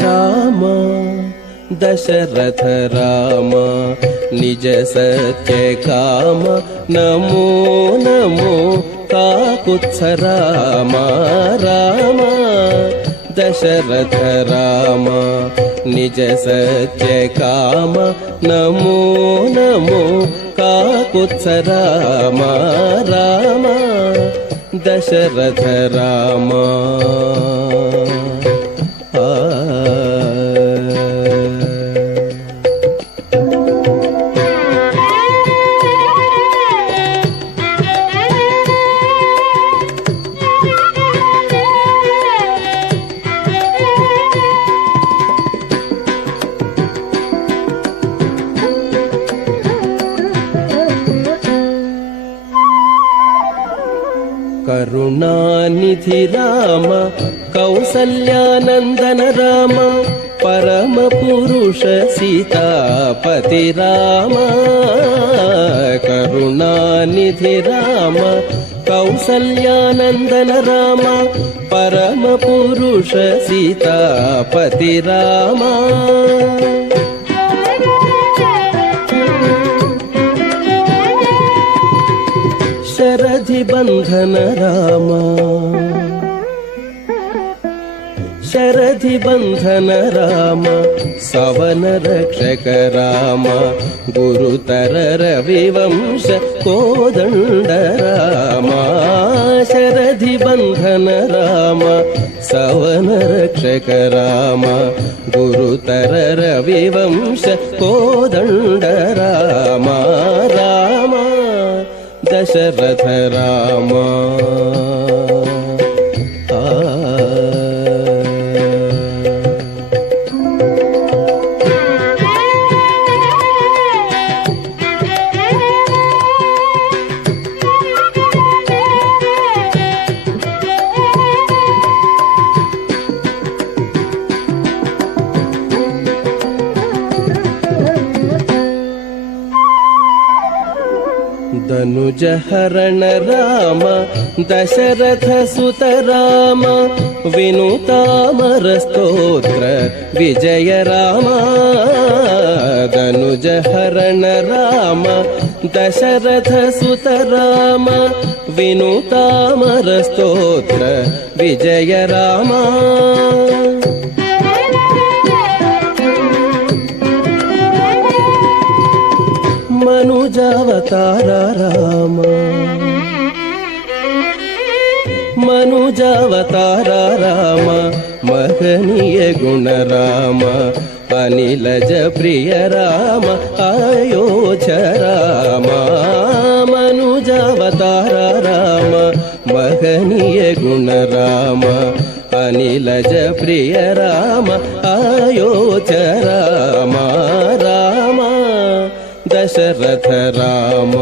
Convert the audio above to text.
राम दशरथ राम निज सत्य काम नमो नमो काकुत्स राम राम दशरथ राम निज सत्य काम नमो नमो काकुत्स राम राम दशरथ राम करुणानिधि राम कौसल्यानंदन राम परम पुरुष सीतापति राम करुणानिधि राम कौसल्यानंदन राम परम पुरुष सीतापति राम शरधि बंधन राम शरधि बंधन राम सवन रक्षक राम गुरुतर रविवंश कोदंड राम शरधि बंधन राम सवन रक्षक राम गुरुतर रविवंश कोदंड राम राम दशरथ राम धनुज हरण राम दशरथ सुत राम विनुतामर स्तोत्र विजय राम धनुज हरण राम दशरथ सुत राम विनुतामर स्तोत्र विजय राम मनुजावतार राम मनुजावतार राम महनीय गुण राम अनिलज प्रिय राम अयोध्य राम मनुजावतार राम महनीय गुण राम अनिलज प्रिय राम अयोध्य राम राम दशरथ राम